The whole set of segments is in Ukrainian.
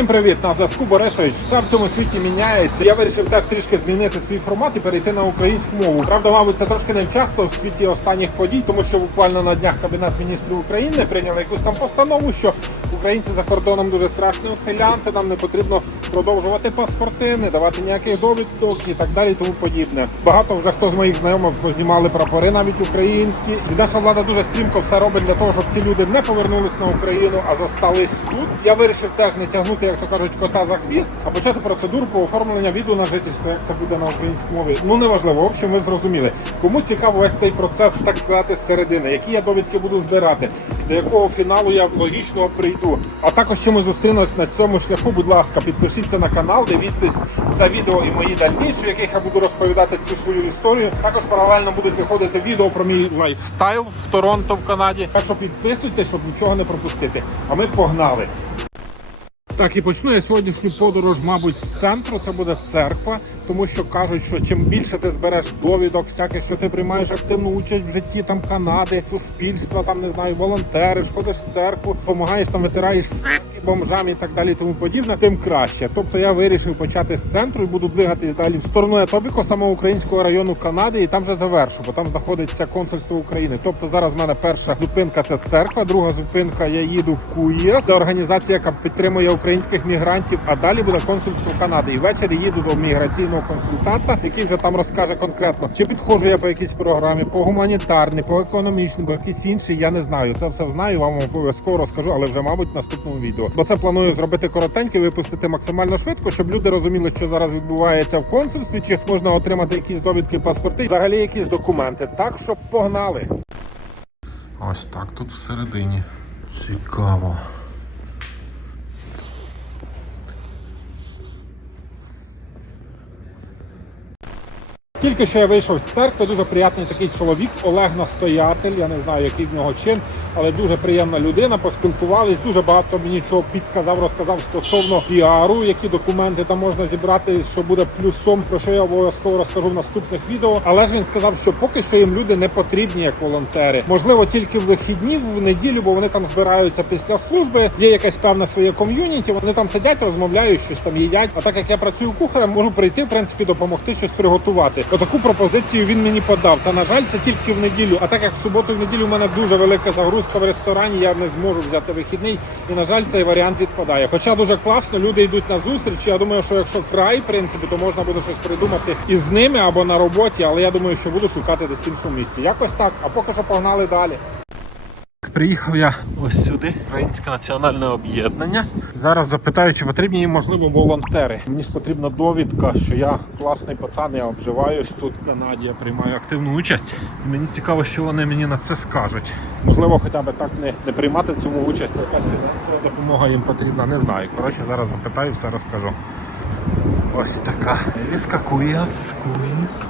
Всім привіт! На зв'язку Борисович. Все в цьому світі міняється. Я вирішив теж трішки змінити свій формат і перейти на українську мову. Правда, мабуть, це трошки невчасно в світі останніх подій, тому що буквально на днях Кабінет міністрів України прийняли якусь там постанову, що українці за кордоном дуже страшні ухилянти, нам не потрібно продовжувати паспорти, не давати ніяких довідок і так далі, і тому подібне. Багато вже хто з моїх знайомих познімали прапори, навіть українські. І наша влада дуже стрімко все робить для того, щоб ці люди не повернулись на Україну, а зостались тут. Я вирішив теж не тягнути, як то кажуть, кота за хвіст, а почати процедуру по оформленню віду на жительство, як це буде на українській мові. Ну неважливо, в общем, ви зрозуміли. Кому цікаво весь цей процес, так сказати, зсередини, які я довідки буду збирати, до якого фіналу я логічно прийду. А також чому ми на цьому шляху, будь ласка, підпишіться на канал, дивіться це відео і мої дальніші, в яких я буду розповідати цю свою історію. Також паралельно будуть виходити відео про мій лайфстайл в Торонто в Канаді. Так що підписуйтесь, щоб нічого не пропустити. А ми погнали. Так, і почну я сьогоднішню подорож, мабуть, з центру. Це буде церква, тому що кажуть, що чим більше ти збереш довідок, всяких, що ти приймаєш активну участь в житті там Канади, суспільства, там не знаю, волонтериш, ходиш в церкву, допомагаєш там, витираєш с**ки бомжам і так далі, тому подібне, тим краще. Тобто я вирішив почати з центру і буду двигатись далі в сторону Етобіко, самого українського району Канади, і там вже завершу, бо там знаходиться консульство України. Тобто зараз в мене перша зупинка це церква, друга зупинка я їду в Куїр. Це організація, яка підтримує українських мігрантів. А далі буде консульство Канади. І ввечері їду до міграційного консультанта, який вже там розкаже конкретно, чи підходжу я по якійсь програмі, по гуманітарній, по економічній, по якійсь іншій. Я не знаю. Це все знаю. Вам обов'язково розкажу, але вже мабуть в наступному відео. Бо це планую зробити коротеньке, випустити максимально швидко, щоб люди розуміли, що зараз відбувається в консульстві, чи можна отримати якісь довідки, паспорти, взагалі якісь документи. Так що погнали. Ось так тут всередині. Цікаво. Тільки що я вийшов з церкви, дуже приятний такий чоловік, Олег Настоятель. Я не знаю, який в нього чин, але дуже приємна людина. Поспілкувались, дуже багато мені чого підказав, розказав стосовно піару, які документи там можна зібрати, що буде плюсом, про що я обов'язково розкажу в наступних відео. Але ж він сказав, що поки що їм люди не потрібні як волонтери. Можливо, тільки в вихідні, в неділю, бо вони там збираються після служби. Є якесь певне своє ком'юніті. Вони там сидять, розмовляють, щось там їдять. А так як я працюю кухарем, можу прийти в принципі допомогти щось приготувати. Отаку пропозицію він мені подав. Та на жаль, це тільки в неділю. А так як в суботу, і в неділю в мене дуже велика загрузка в ресторані, я не зможу взяти вихідний. І на жаль, цей варіант відпадає. Хоча дуже класно, люди йдуть на зустріч. Я думаю, що якщо край, в принципі, то можна буде щось придумати із ними або на роботі. Але я думаю, що буду шукати десь в іншому місці. Якось так. А поки що погнали далі. Приїхав я ось сюди, Українське національне об'єднання. Зараз запитаю, чи потрібні їм, можливо, волонтери. Мені ж потрібна довідка, що я класний пацан, я обживаюсь тут в Канаді, я приймаю активну участь. Мені цікаво, що вони мені на це скажуть. Можливо, хоча б так не, не приймати в цьому участь, якась фінансова допомога їм потрібна. Не знаю. Коротше, зараз запитаю, все розкажу. Ось така. Віска Куїас, Куїс.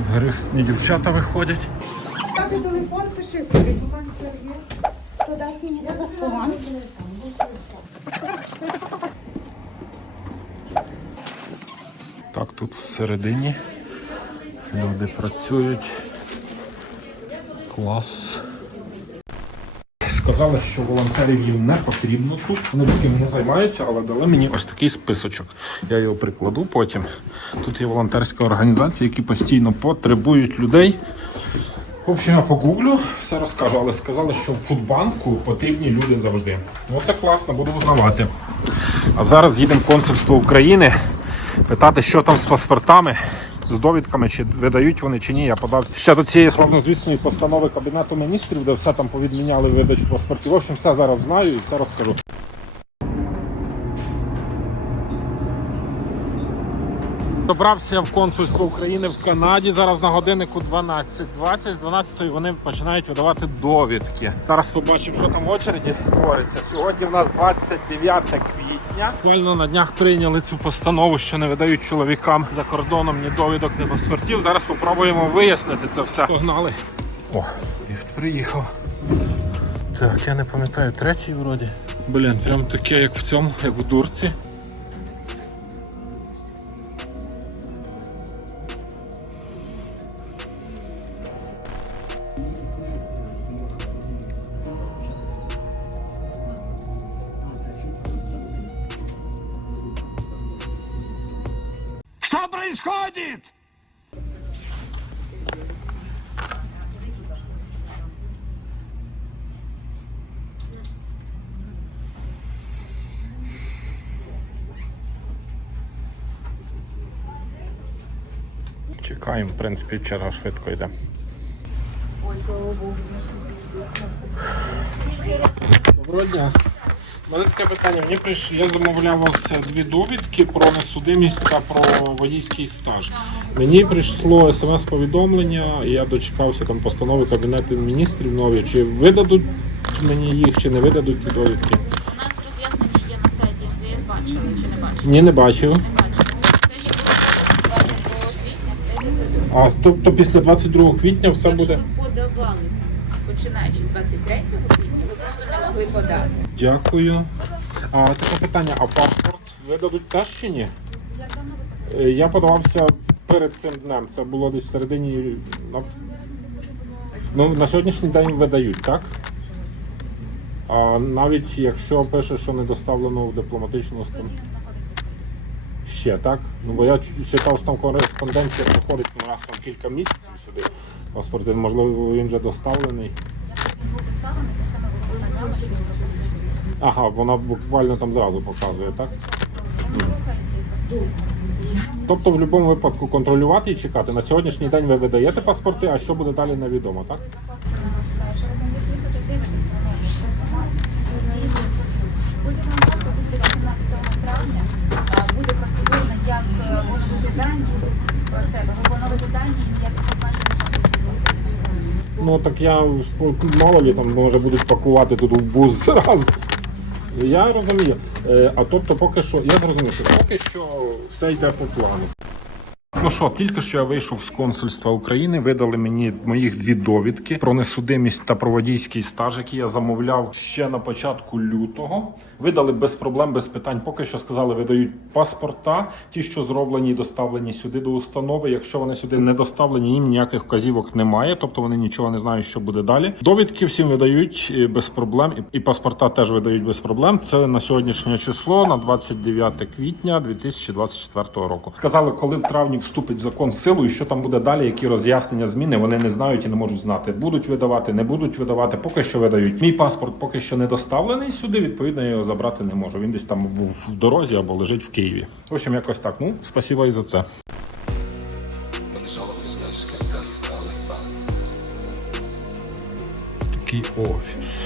Грисні дівчата виходять. Дати телефон, пиши собі. Хто. Дасть мені телефон. Так, тут всередині люди працюють. Клас. Сказали, що волонтерів їм не потрібно тут. Вони таким не займаються, але дали мені ось такий списочок. Я його прикладу потім. Тут є волонтерська організація, які постійно потребують людей. В общем, я погуглю, все розкажу, але сказали, що в фудбанку потрібні люди завжди. Ну це класно, буду узнавати. А зараз їдемо в консульство України питати, що там з паспортами, з довідками, чи видають вони чи ні. Я подав ще до цієї славнозвісної постанови Кабінету міністрів, де все там повідміняли видачу паспортів. В общем, все зараз знаю і все розкажу. Добрався в консульство України в Канаді. Зараз на годиннику 12.20. З 12 вони починають видавати довідки. Зараз побачимо, що там в очереді твориться. Сьогодні в нас 29 квітня. Буквально на днях прийняли цю постанову, що не видають чоловікам за кордоном ні довідок, ні паспортів. Зараз спробуємо вияснити це все. Погнали. О, ліфт приїхав. Так, я не пам'ятаю, третій вроді. Блін, прям таке, як в цьому, як в дурці. Что происходит? Чекаємо, в принципі, вчора швидко йде. Доброго дня. У мене таке питання. Мені прийш... Я замовляв ось дві довідки про несудимість та про водійський стаж. Мені прийшло смс-повідомлення, і я дочекався там постанови Кабінету міністрів нові. Чи видадуть мені їх, чи не видадуть ті довідки? У нас роз'яснення є на сайті МЗС, бачили чи не бачили? Ні, не бачив. Не бачили. Це ще буде 22 квітня, все буде. А тобто після 22 квітня все Якщо буде. ви подавали, починаючи з 23 квітня, могли подати. Дякую. А таке питання: а паспорт видадуть теж чи ні? Е, Я подавався перед цим днем. Це було десь в середині. на- Ну, на сьогоднішній день видають, так? А навіть якщо пише, що не доставлено в дипломатичну установу. Ще так? Ну бо я читав, що там кореспонденція проходить ну, раз там кілька місяців сюди. Паспорт, можливо, він вже доставлений. Він був доставлений, система Ага, вона буквально там зразу показує, так? Тобто в будь-якому випадку контролювати і чекати. На сьогоднішній день ви видаєте паспорти, а що буде далі невідомо, так? Заходите на наш сайт, що ви там як їхати, дивитесь, воно вже інформацію, дієте. Будь-якому випадку після 18 травня а, буде процедурна, як е, оновити дані про себе, виконувати дані і ніяких обмежень не буде. Ну так я мало ли там може будуть пакувати тут в бус зразу. Я розумію. Е, А тобто, поки що, я зрозумів, що поки що все йде по плану. Ну що, тільки що я вийшов з консульства України, видали мені моїх дві довідки про несудимість та про водійський стаж, який я замовляв ще на початку лютого. Видали без проблем, без питань. Поки що сказали, видають паспорта, ті, що зроблені і доставлені сюди до установи. Якщо вони сюди не доставлені, їм ніяких вказівок немає, тобто вони нічого не знають, що буде далі. Довідки всім видають е, без проблем, і паспорта теж видають без проблем. Це на сьогоднішнє число, на 29 квітня 2024 року. Сказали, коли в травні вступить в закон з силою, що там буде далі, які роз'яснення зміни, вони не знають і не можуть знати. Будуть видавати, не будуть видавати. Поки що видають. Мій паспорт поки що не доставлений сюди. Відповідно, я його забрати не можу. Він десь там був в дорозі або лежить в Києві. В общем, якось так. Ну, спасибо і за це. Такий офіс.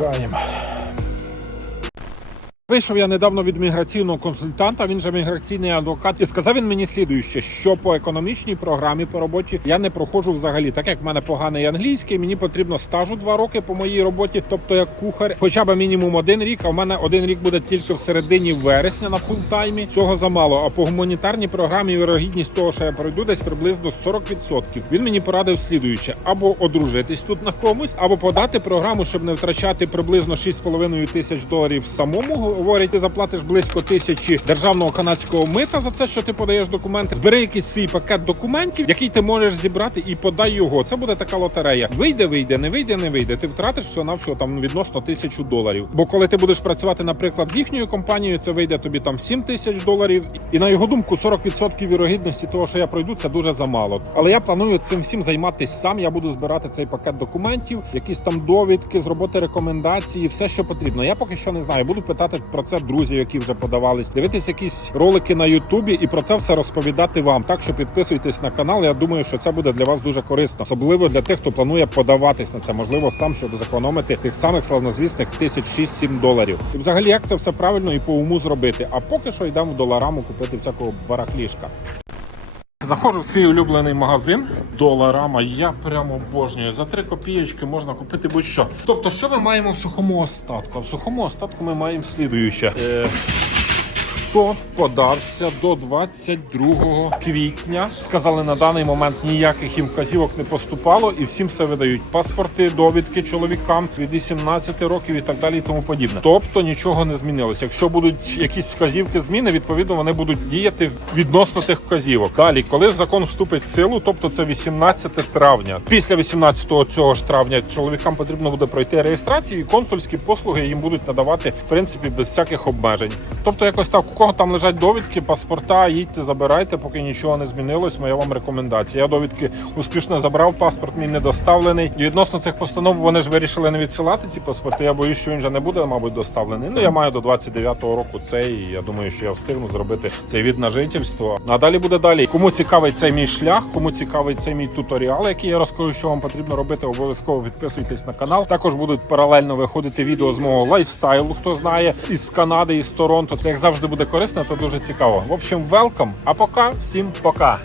Чекаємо. Вийшов я недавно від міграційного консультанта, він же міграційний адвокат, і сказав він мені слідуюче, що по економічній програмі по роботі я не проходжу взагалі. Так як в мене поганий англійський, мені потрібно стажу два роки по моїй роботі, тобто як кухар, хоча б мінімум один рік. А в мене один рік буде тільки в середині вересня на фултаймі. Цього замало. А по гуманітарній програмі вірогідність того, що я пройду, десь приблизно 40%. Він мені порадив слідуюче: або одружитись тут на комусь, або подати програму, щоб не втрачати приблизно 6,5 тисяч доларів самому. Говорять, ти заплатиш близько тисячі державного канадського мита за це, що ти подаєш документи. Збери якийсь свій пакет документів, який ти можеш зібрати, і подай його. Це буде така лотерея. Вийде, вийде, не вийде, не вийде. Ти втратиш всього на всього там відносно тисячу доларів. Бо коли ти будеш працювати, наприклад, з їхньою компанією, це вийде тобі там 7 тисяч доларів. І на його думку, 40% вірогідності того, що я пройду, це дуже замало. Але я планую цим всім займатися сам. Я буду збирати цей пакет документів, якісь там довідки з роботи рекомендації, все, що потрібно. Я поки що не знаю. Буду питати про це друзів, які вже подавались, дивитись якісь ролики на Ютубі і про це все розповідати вам. Так що підписуйтесь на канал. Я думаю, що це буде для вас дуже корисно, особливо для тих, хто планує подаватись на це, можливо, сам щоб зекономити тих самих славнозвісних тисяч 6-7 доларів. І взагалі, як це все правильно і по уму зробити. А поки що йдемо в долараму купити всякого барахлішка. Заходжу в свій улюблений магазин Доларама. Я прямо обожнюю. За 3 копійочки можна купити будь-що. Тобто, що ми маємо в сухому остатку? А в сухому остатку ми маємо слідуюче. Хто подався до 22 квітня. Сказали на даний момент ніяких їм вказівок не поступало, і всім все видають паспорти, довідки чоловікам від 18 років і так далі, і тому подібне. Тобто нічого не змінилося. Якщо будуть якісь вказівки зміни, відповідно вони будуть діяти відносно тих вказівок. Далі, коли закон вступить в силу, тобто це 18 травня. Після 18 цього ж травня чоловікам потрібно буде пройти реєстрацію, і консульські послуги їм будуть надавати в принципі без всяких обмежень. Тобто, якось так, кого там лежать довідки, паспорта, їдьте, забирайте, поки нічого не змінилось. Моя вам рекомендація. Я довідки успішно забрав. Паспорт мій не доставлений. Відносно цих постанов вони ж вирішили не відсилати ці паспорти. Я боюсь, що він вже не буде, мабуть, доставлений. Ну я маю до 29-го року цей. І я думаю, що я встигну зробити цей від на жительство. А далі буде далі. Кому цікавий цей мій шлях, кому цікавий цей мій туторіал, який я розкажу, що вам потрібно робити, обов'язково підписуйтесь на канал. Також будуть паралельно виходити відео з мого лайфстайлу, хто знає, із Канади, із Торонто. Це як завжди буде корисно, то дуже цікаво. В общем, welcome, А поки всім пока.